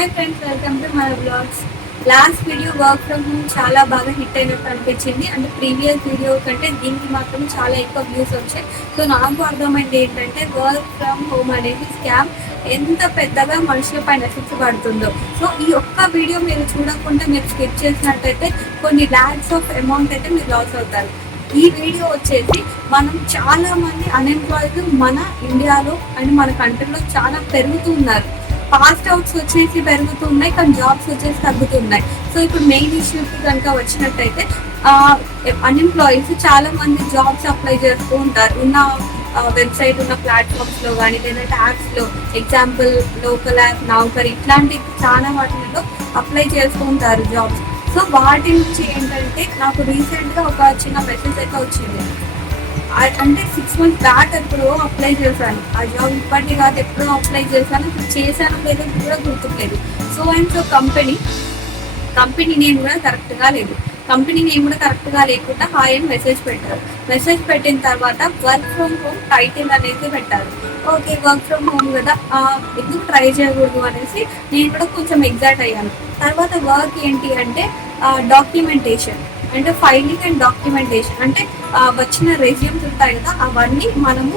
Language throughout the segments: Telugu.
Hi friends, welcome to my blogs. Last video work from home చాలా బాగా హిట్ అయినట్టు అనిపించింది. అంటే ప్రీవియస్ వీడియో కంటే దీనికి మాత్రం చాలా ఎక్కువ వ్యూస్ వచ్చాయి. సో నాకు అర్థమైంది ఏంటంటే వర్క్ ఫ్రమ్ హోమ్ అనేది స్కామ్ ఎంత పెద్దగా మనుషుల పైన ఎఫెక్ట్ పడుతుందో. సో ఈ ఒక్క వీడియో మీరు చూడకుండా మీరు స్కిప్ చేసినట్టయితే కొన్ని ల్యాక్స్ ఆఫ్ అమౌంట్ అయితే మీరు లాస్ అవుతారు. ఈ వీడియో వచ్చేసి మనం చాలా మంది అన్ఎంప్లాయిడ్ మన ఇండియాలో అండ్ మన కంట్రీలో చాలా పెరుగుతున్నారు. పాస్ట్ అవుట్స్ వచ్చేసి పెరుగుతున్నాయి, కానీ జాబ్స్ వచ్చేసి తగ్గుతున్నాయి. సో ఇప్పుడు మెయిన్ ఇష్యూకి కనుక వచ్చినట్టయితే అన్ఎంప్లాయీస్ చాలా మంది జాబ్స్ అప్లై చేస్తూ ఉంటారు. ఉన్న వెబ్సైట్ ఉన్న ప్లాట్ఫామ్స్ లో కానీ లేదంటే యాప్స్ లో, ఎగ్జాంపుల్ లోకల్ యాప్, నౌకరీ ఇట్లాంటి చాలా వాటిలో అప్లై చేస్తూ ఉంటారు జాబ్స్. సో వాటి నుంచి ఏంటంటే నాకు రీసెంట్ గా ఒక చిన్న మెసేజ్ అయితే వచ్చింది. అంటే 6 months బ్యాక్ ఎప్పుడో అప్లై చేశాను ఆ జాబ్. ఇప్పటికి కాదు, ఎప్పుడో అప్లై చేశాను. చేశాను లేదో కూడా గుర్తులేదు. So and so company name కూడా కరెక్ట్ గా లేదు. కంపెనీ నేమ్ కూడా కరెక్ట్ గా లేకుండా హాయ్ అని మెసేజ్ పెట్టారు. మెసేజ్ పెట్టిన తర్వాత వర్క్ ఫ్రమ్ హోమ్ టైటిల్ అనేది పెట్టారు. ఓకే, వర్క్ ఫ్రమ్ హోమ్ కదా, ఎందుకు ట్రై చేయకూడదు అనేసి నేను కూడా కొంచెం ఎగ్జైట్ అయ్యాను. తర్వాత వర్క్ ఏంటి అంటే డాక్యుమెంటేషన్, అంటే ఫైలింగ్ అండ్ డాక్యుమెంటేషన్. అంటే వచ్చిన రెజ్యూమ్స్ ఉంటాయి కదా, అవన్నీ మనము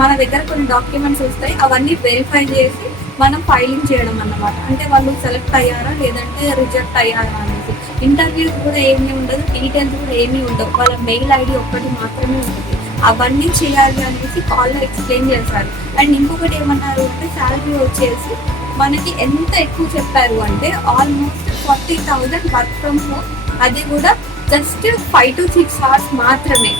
మన దగ్గర కొన్ని డాక్యుమెంట్స్ వస్తాయి, అవన్నీ వెరిఫై చేసి మనం ఫైలింగ్ చేయడం అన్నమాట. అంటే వాళ్ళు సెలెక్ట్ అయ్యారా లేదంటే రిజెక్ట్ అయ్యారా అనేసి. ఇంటర్వ్యూస్ కూడా ఏమీ ఉండదు, డీటెయిల్స్ కూడా ఏమీ ఉండవు, వాళ్ళ మెయిల్ ఐడి ఒక్కటి మాత్రమే ఉంటుంది. అవన్నీ చేయాలి అనేసి కాల్లో ఎక్స్ప్లెయిన్ చేశారు. అండ్ ఇంకొకటి ఏమన్నారు అంటే శాలరీ వచ్చేసి మనకి ఎంత ఎక్కువ చెప్పారు అంటే ఆల్మోస్ట్ 40,000 వర్క్ ఫ్రమ్ హోమ్, అది కూడా జస్ట్ 5 to 6 hours మాత్రమే.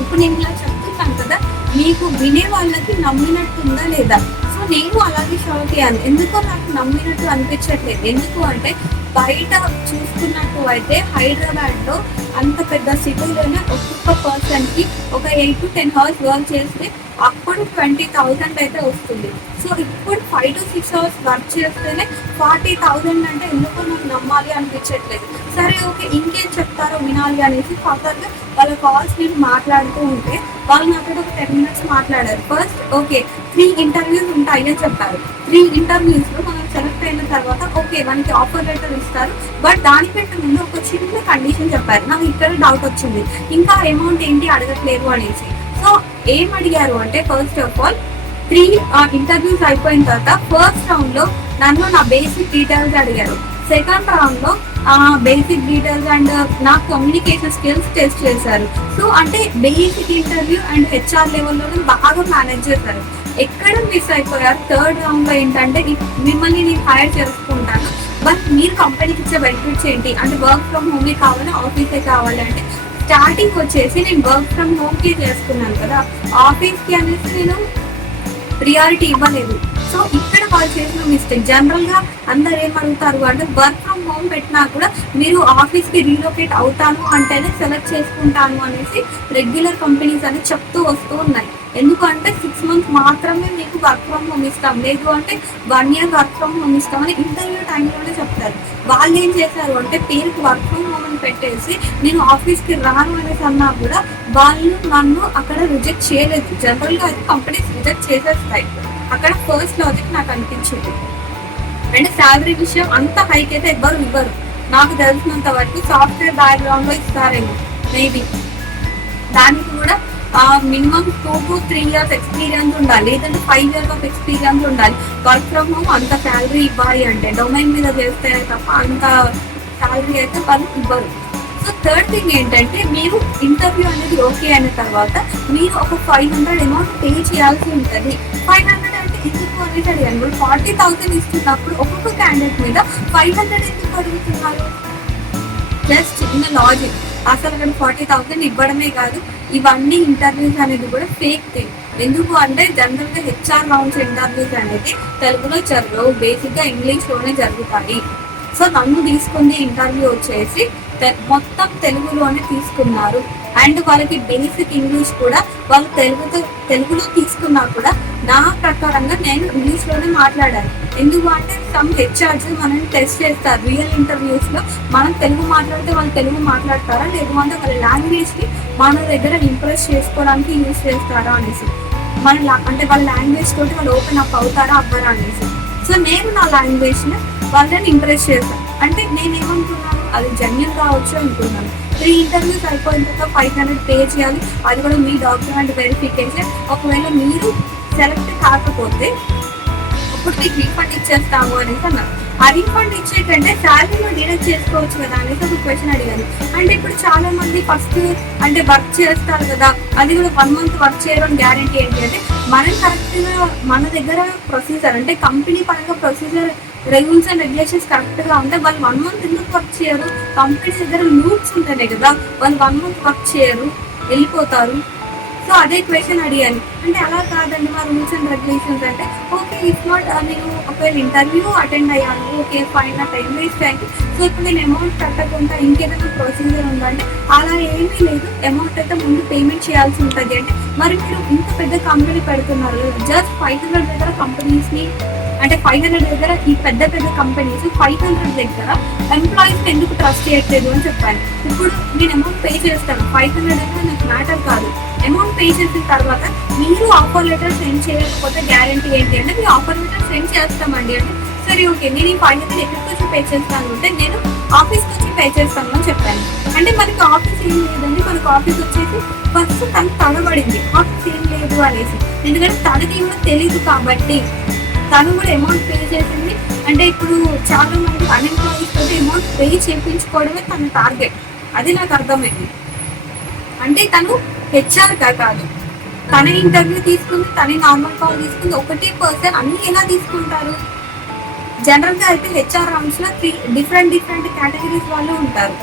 ఇప్పుడు నేను ఇలా చెప్తున్నాను కదా, మీకు వినే వాళ్ళకి నమ్మినట్టుందా లేదా? సో నేను అలాగే షాక్ అయ్యాను. ఎందుకో నాకు నమ్మినట్టు అనిపించట్లేదు. ఎందుకు అంటే బయట చూసుకున్నట్టు అయితే హైదరాబాద్ లో అంత పెద్ద సిటీలోనే ఒక్కొక్క పర్సన్ కి ఒక 8 to 10 hours వర్క్ చేస్తే అప్పుడు 20,000 అయితే వస్తుంది. సో ఇప్పుడు 5 to 6 hours వర్క్ చేస్తేనే 40,000 అంటే ఎందుకో నాకు నమ్మాలి అనిపించట్లేదు. సరే ఓకే, ఇంకేం చెప్తారో వినాలి అనేసి ఫర్దర్గా వాళ్ళ కాల్స్ నేను మాట్లాడుతూ ఉంటే వాళ్ళు నాతో ఒక 10 minutes మాట్లాడారు. ఫస్ట్ ఓకే 3 interviews ఉంటాయి అని చెప్పారు. 3 interviews లో మనం సెలెక్ట్ అయిన తర్వాత ఓకే మనకి ఆఫర్ లెటర్ ఇస్తారు. బట్ దానికంటే ముందు ఒక చిన్న కండిషన్ చెప్పారు. నాకు ఇక్కడ డౌట్ వచ్చింది, ఇంకా అమౌంట్ ఏంటి అడగట్లేదు అనేసి. సో ఏం అడిగారు అంటే ఫస్ట్ ఆఫ్ ఆల్ 3 interviews అయిపోయిన తర్వాత ఫస్ట్ రౌండ్ లో నన్ను నా బేసిక్ డీటెయిల్స్ అడిగారు. సెకండ్ రౌండ్ లో బేసిక్ డీటెయిల్స్ అండ్ నా కమ్యూనికేషన్ స్కిల్స్ టెస్ట్ చేశారు. సో అంటే బేసిక్ ఇంటర్వ్యూ అండ్ హెచ్ఆర్ లెవెల్లో బాగా మేనేజ్ చేశారు. ఎక్కడ మిస్ అయిపోయారు? థర్డ్ రౌండ్ లో ఏంటంటే మిమ్మల్ని నేను హైర్ చేసుకుంటాను, బట్ మీరు కంపెనీకి ఇచ్చే బెనిఫిట్స్ ఏంటి అంటే వర్క్ ఫ్రమ్ హోమే కావాలి, ఆఫీసే కావాలి అంటే స్టార్టింగ్ వచ్చేసి నేను వర్క్ ఫ్రమ్ హోమ్ కి చేసుకున్నాను కదా, ఆఫీస్ కి అనేసి నేను ప్రియారిటీ ఇవ్వలేదు. సో ఇక్కడ వాళ్ళు చేసిన మిస్టేక్. జనరల్ గా అందరు ఏమడుగుతారు అంటే వర్క్ ఫ్రమ్ హోమ్ పెట్టినా కూడా మీరు ఆఫీస్ కి రీలొకేట్ అవుతాను అంటేనే సెలెక్ట్ చేసుకుంటాను అనేసి రెగ్యులర్ కంపెనీస్ అని చెప్తూ వస్తూ ఉన్నాయి. ఎందుకంటే 6 months మాత్రమే మీకు వర్క్ ఫ్రమ్ హోమ్ ఇస్తాం, లేదు అంటే 1 year వర్క్ ఫ్రమ్ హోమ్ ఇస్తాం అని ఇంటర్వ్యూ టైంలోనే చెప్తారు. వాళ్ళు ఏం చేశారు అంటే పేరుకి వర్క్ ఫ్రమ్ హోమ్ అని పెట్టేసి నేను ఆఫీస్ కి రాను అనేసి అన్నా కూడా వాళ్ళు నన్ను అక్కడ రిజెక్ట్ చేయలేదు. జనరల్ గా అయితే కంపెనీస్ రిజెక్ట్ చేసేస్తాయి. అక్కడ ఫస్ట్ లాజిక్ నాకు అనిపించింది. అంటే శాలరీ విషయం అంత హైక్ అయితే ఎవ్వరు ఇవ్వరు. నాకు తెలిసినంత వరకు సాఫ్ట్వేర్ బ్యాక్గ్రౌండ్ లో ఇస్తారేమో మేబీ. దానికి కూడా మినిమం 2 to 3 years ఎక్స్పీరియన్స్ ఉండాలి, లేదంటే 5 years ఆఫ్ ఎక్స్పీరియన్స్ ఉండాలి. వర్క్ ఫ్రమ్ హోమ్ అంత శాలరీ ఇవ్వాలి అంటే డొమైన్ మీద చేస్తే తప్ప అంత శాలరీ అయితే వాళ్ళు ఇవ్వరు. సో థర్డ్ థింగ్ ఏంటంటే మీరు ఇంటర్వ్యూ అనేది ఓకే అయిన తర్వాత మీరు ఒక 500 అమౌంట్ పే చేయాల్సి ఉంటుంది. 500 అంటే ఎందుకు అనేది అడిగాను. ఇప్పుడు 40,000 ఇస్తున్నప్పుడు ఒక్కొక్క క్యాండిడేట్ మీద 500 ఎందుకు అడుగుతున్నారు? జస్ట్ చిన్న లాజిక్. అసలు అక్కడ 40,000 ఇవ్వడమే కాదు, ఇవన్నీ ఇంటర్వ్యూస్ అనేది కూడా ఫేక్ థింగ్. ఎందుకు అంటే జనరల్ గా హెచ్ఆర్ రౌండ్స్ ఇంటర్వ్యూస్ అనేది తెలుగులో జరగవు, బేసిక్ గా ఇంగ్లీష్ లోనే జరుగుతాయి. సో నన్ను తీసుకుంది ఇంటర్వ్యూ వచ్చేసి మొత్తం తెలుగులోనే తీసుకున్నారు. అండ్ వాళ్ళకి బేసిక్ ఇంగ్లీష్ కూడా వాళ్ళు తెలుగులో తీసుకున్నా కూడా నా ప్రకారంగా నేను ఇంగ్లీష్ లోనే మాట్లాడాను. ఎందుకు అంటే సమ్ హెచ్ఆర్స్ మనల్ని టెస్ట్ చేస్తారు రియల్ ఇంటర్వ్యూస్ లో. మనం తెలుగు మాట్లాడితే వాళ్ళు తెలుగు మాట్లాడతారా, లేదు అంటే వాళ్ళ లాంగ్వేజ్ ని మన దగ్గర ఇంప్రెస్ చేసుకోవడానికి యూజ్ చేస్తారా అనేసి, అంటే వాళ్ళ లాంగ్వేజ్ తోటి వాళ్ళు ఓపెన్ అప్ అవుతారా అవ్వరా అనేసి. సో నేను నా లాంగ్వేజ్ని వాళ్ళని ఇంప్రెస్ చేశాను. అంటే నేను ఏమనుకున్నాను, అది జెన్యూన్ కావచ్చు అనుకున్నాను. 3 ఇంటర్వ్యూస్ అయిపోయిన తర్వాత 500 పే చేయాలి, అది కూడా మీ డాక్యుమెంట్ వెరిఫికేషన్. ఒకవేళ మీరు సెలెక్ట్ కాకపోతే అప్పుడు మీకు రీఫండ్ ఇచ్చేస్తాము అనేసి అన్నారు. ఆ రీఫండ్ ఇచ్చేటంటే శాలరీలో డిడక్ట్ చేసుకోవచ్చు కదా అనేసి ఒక క్వశ్చన్ అడిగాను. అంటే ఇప్పుడు చాలా మంది ఫస్ట్ అంటే వర్క్ చేస్తారు కదా, అది కూడా 1 మంత్ వర్క్ చేయడం గ్యారంటీ ఏంటి అంటే మనం కరెక్ట్గా మన దగ్గర ప్రొసీజర్ అంటే కంపెనీ పరంగా ప్రొసీజర్ రూల్స్ అండ్ రెగ్యులేషన్స్ కరెక్ట్గా ఉంటే వాళ్ళు 1 మంత్ ఎందుకు వర్క్ చేయరు? కంపెనీ దగ్గర లూప్స్ ఉంటేనే కదా వాళ్ళు 1 మంత్ వర్క్ చేయరు, వెళ్ళిపోతారు. సో అదే క్వశ్చన్ అడిగాను. అంటే అలా కాదండి మా రూల్స్ అండ్ రెగ్యులేషన్స్ అంటే ఓకే ఇఫ్ నాట్ నేను ఒకవేళ ఇంటర్వ్యూ అటెండ్ అయ్యాను, ఓకే ఫైన్, నా టైం వేస్ట్ అయింది. సో ఇప్పుడు నేను అమౌంట్ కట్టకుండా ఇంకేదైనా ప్రొసీజర్ ఉందంటే అలా ఏమీ లేదు, అమౌంట్ అయితే ముందు పేమెంట్ చేయాల్సి ఉంటుంది. అంటే మరి మీరు ఇంత పెద్ద కంపెనీ పెడుతున్నారు, జస్ట్ 500 దగ్గర కంపెనీస్ని అంటే 500 దగ్గర ఈ పెద్ద పెద్ద కంపెనీస్ 500 దగ్గర ఎంప్లాయీస్ని ఎందుకు ట్రస్ట్ చేయట్లేదు అని చెప్పాను. ఇప్పుడు నేను అమౌంట్ పే చేస్తాను, 500 దగ్గర నాకు మ్యాటర్ కాదు. అమౌంట్ పే చేసిన తర్వాత మీరు ఆఫర్ లెటర్ సెండ్ చేయకపోతే గ్యారంటీ ఏంటి అంటే మీరు ఆఫర్ లెటర్ సెండ్ చేస్తామండి అంటే సరే ఓకే నేను ఈ 500 ఎక్కడికి వచ్చి పే చేస్తాను అంటే నేను ఆఫీస్కి వచ్చి పే చేస్తాను అని చెప్పాను. అంటే మనకి ఆఫీస్ ఏం లేదండి, మనకు ఆఫీస్ వచ్చేసి ఫస్ట్ తను తడబడింది ఆఫీస్ ఏం లేదు అనేసి. ఎందుకంటే తనకి కూడా తెలీదు కాబట్టి తను కూడా అమౌంట్ పే చేసింది. అంటే ఇప్పుడు చాలా మంది అన్ఎంప్లాయీస్ తోటి అమౌంట్ పే చేయించుకోవడమే తన టార్గెట్, అది నాకు అర్థమైంది. అంటే తను హెచ్ఆర్ కాదు, తన ఇంటర్వ్యూ తీసుకుంది, తన నార్మల్ కాల్ తీసుకుంది, ఒకటే పర్సన్ అన్ని ఎలా తీసుకుంటారు? జనరల్ గా అయితే హెచ్ఆర్ రౌండ్స్ లో 3 డిఫరెంట్ కేటగిరీస్ వాళ్ళు ఉంటారు.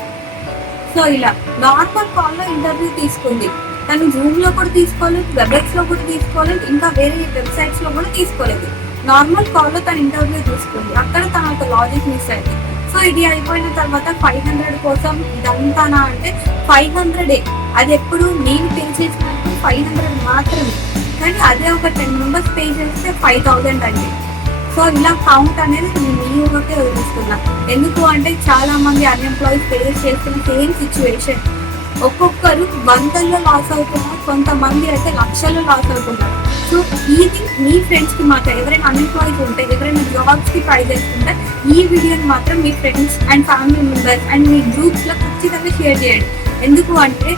సో ఇలా నార్మల్ కాల్ లో ఇంటర్వ్యూ తీసుకుంది, తను జూమ్ లో కూడా తీసుకోలేదు, వెబ్ఎక్స్ లో కూడా తీసుకోలేదు, ఇంకా వేరే వెబ్సైట్స్ లో కూడా తీసుకోలేదు. నార్మల్ కాల్ లో తన ఇంటర్వ్యూ తీసుకుంది, అక్కడ తన ఒక లాజిక్ మిస్ అయింది. సో ఇది అయిపోయిన తర్వాత 500 కోసం ఇదంతానా అంటే 500 అది ఎప్పుడు నేను పే చేసినట్టు 500 మాత్రమే, కానీ అదే ఒక 10 మెంబర్స్ పే చేస్తే 5000 అండి. సో ఇలా కౌంట్ అనేది నేను మీ ఊరికే వదిలిస్తున్నా. ఎందుకు అంటే చాలా మంది అన్ఎంప్లాయీస్ ఫేస్ చేస్తున్న సేమ్ సిచ్యువేషన్. ఒక్కొక్కరు 100లో లాస్ అవుతున్నారు, కొంతమంది అయితే 1,00,000లో లాస్ అవుతున్నారు. సో ఇది మీ ఫ్రెండ్స్కి మాత్రం ఎవరైనా అన్ఎంప్లాయీస్ ఉంటే, ఎవరైనా జాబ్స్కి ట్రై చేస్తుంటే ఈ వీడియోని మాత్రం మీ friends and family members and మీ గ్రూప్స్లో ఖచ్చితంగా షేర్ చేయండి. ఎందుకు అంటే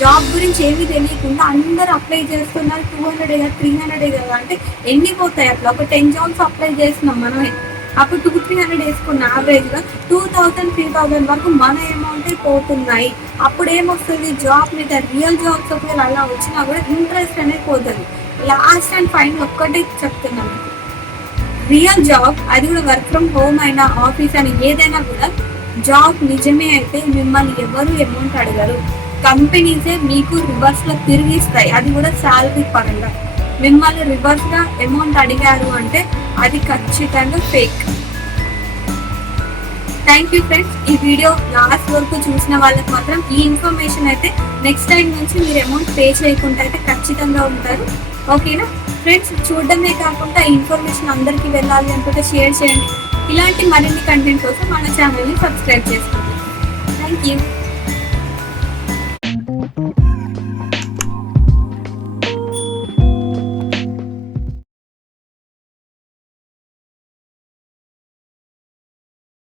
జాబ్ గురించి ఏమీ తెలియకుండా అందరూ అప్లై చేస్తున్నారు. 200 కదా 300 కదా అంటే ఎన్ని పోతాయి అట్లా? ఒక 10 జాబ్స్ అప్లై చేస్తున్నాం మనమే, అప్పుడు 200-300 వేసుకున్న యావరేజ్గా 2000-3000 వరకు మన అమౌంటే పోతున్నాయి. అప్పుడు ఏమొస్తుంది? జాబ్ మీద రియల్ జాబ్స్ ఒకవేళ అలా వచ్చినా కూడా ఇంట్రెస్ట్ అనేది పోతుంది. లాస్ట్ అండ్ ఫైనల్ ఒక్కటే చెప్తున్నాను, రియల్ జాబ్ అది కూడా వర్క్ ఫ్రమ్ హోమ్ అయినా ఆఫీస్ అని ఏదైనా కూడా జాబ్ నిజమే అయితే మిమ్మల్ని ఎవరు అమౌంట్ అడగరు. కంపెనీసే మీకు రివర్స్లో తిరిగిస్తాయి, అది కూడా శాలరీ పరంగా. మిమ్మల్ని రివర్స్గా అమౌంట్ అడిగారు అంటే అది ఖచ్చితంగా ఫేక్. థ్యాంక్ యూ ఫ్రెండ్స్, ఈ వీడియో లాస్ట్ వరకు చూసిన వాళ్ళకి మాత్రం ఈ ఇన్ఫర్మేషన్ అయితే నెక్స్ట్ టైం నుంచి మీరు అమౌంట్ పే చేయకుండా అయితే ఖచ్చితంగా ఉంటారు. ఓకేనా ఫ్రెండ్స్? చూడడమే కాకుండా ఈ ఇన్ఫర్మేషన్ అందరికీ వెళ్ళాలి అనుకుంటే షేర్ చేయండి. ఇలాంటి మరిన్ని కంటెంట్ కోసం మన ఛానల్ని సబ్స్క్రైబ్ చేసుకోండి. Thank you.